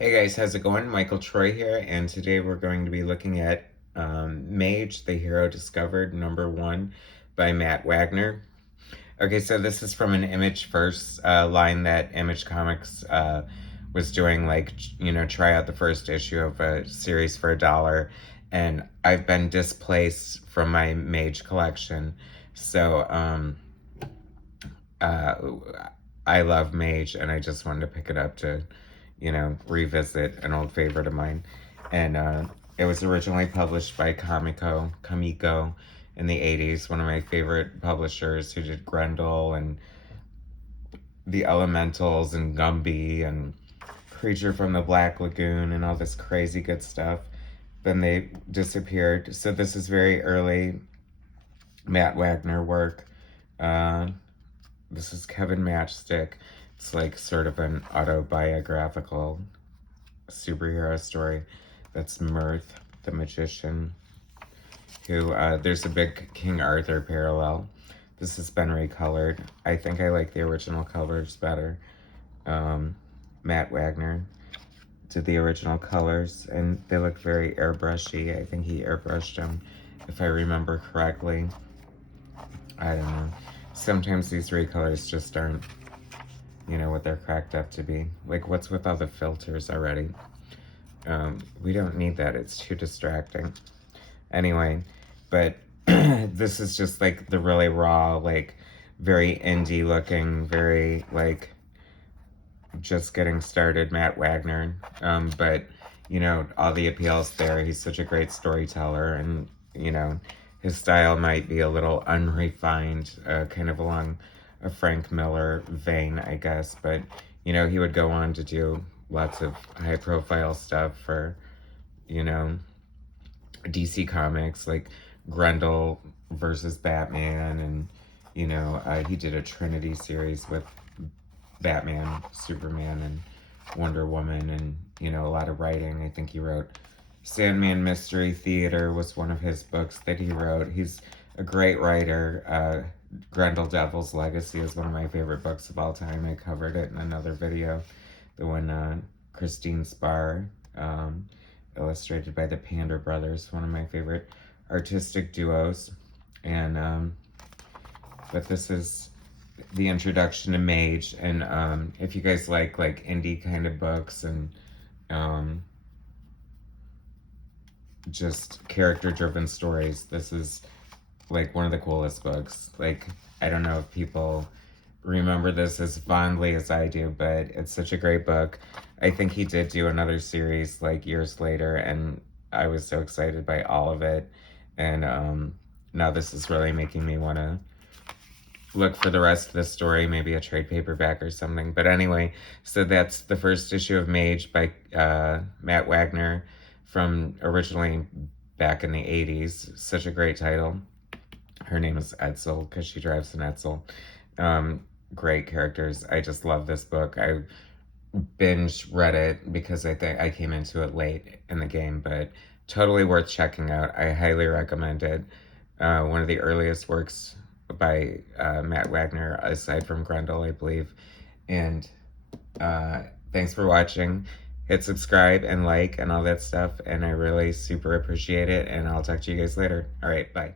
Hey guys, how's it going? Michael Troy here, and today we're going to be looking at Mage, the Hero Discovered, #1 by Matt Wagner. Okay, so this is from an Image First line that Image Comics was doing, like, try out the first issue of a series for $1, and I've been displaced from my Mage collection, so uh, I love Mage, and I just wanted to pick it up to revisit an old favorite of mine. And it was originally published by Comico in the 80s, one of my favorite publishers who did Grendel and The Elementals and Gumby and Creature from the Black Lagoon and all this crazy good stuff. Then they disappeared. So this is very early Matt Wagner work. Uh, this is Kevin Matchstick. It's like sort of an autobiographical superhero story. That's Mirth, the magician, who, there's a big King Arthur parallel. This has been recolored. I think I like the original colors better. Matt Wagner did the original colors, and they look very airbrushy. I think he airbrushed them, if I remember correctly. I don't know. Sometimes these recolors just aren't, what they're cracked up to be. Like, what's with all the filters already? We don't need that. It's too distracting. Anyway, but this is just like the really raw, like very indie looking, very like just getting started Matt Wagner. But all the appeals there. He's such a great storyteller, and his style might be a little unrefined, kind of along a Frank Miller vein, I guess. But he would go on to do lots of high profile stuff for DC Comics, like Grendel versus Batman, and he did a Trinity series with Batman, Superman, and Wonder Woman, and a lot of writing. I think he wrote Sandman Mystery Theater was one of his books that he wrote. He's a great writer. Grendel Devil's Legacy is one of my favorite books of all time. I covered it in another video. The one Christine Spar, illustrated by the Pander brothers, one of my favorite artistic duos. And but this is the introduction to Mage, and if you guys like indie kind of books and just character driven stories, this is like one of the coolest books. Like, I don't know if people remember this as fondly as I do, but it's such a great book. I think he did do another series like years later, and I was so excited by all of it. And now this is really making me want to look for the rest of the story, maybe a trade paperback or something. But anyway, so that's the first issue of Mage by Matt Wagner, from originally back in the 80s. Such a great title. Her name is Edsel because she drives an Edsel. Great characters. I just love this book. I binge read it because I think I came into it late in the game, but totally worth checking out. I highly recommend it. One of the earliest works by Matt Wagner, aside from Grendel, I believe. And thanks for watching. Hit subscribe and like and all that stuff, and I really super appreciate it, and I'll talk to you guys later. All right, bye.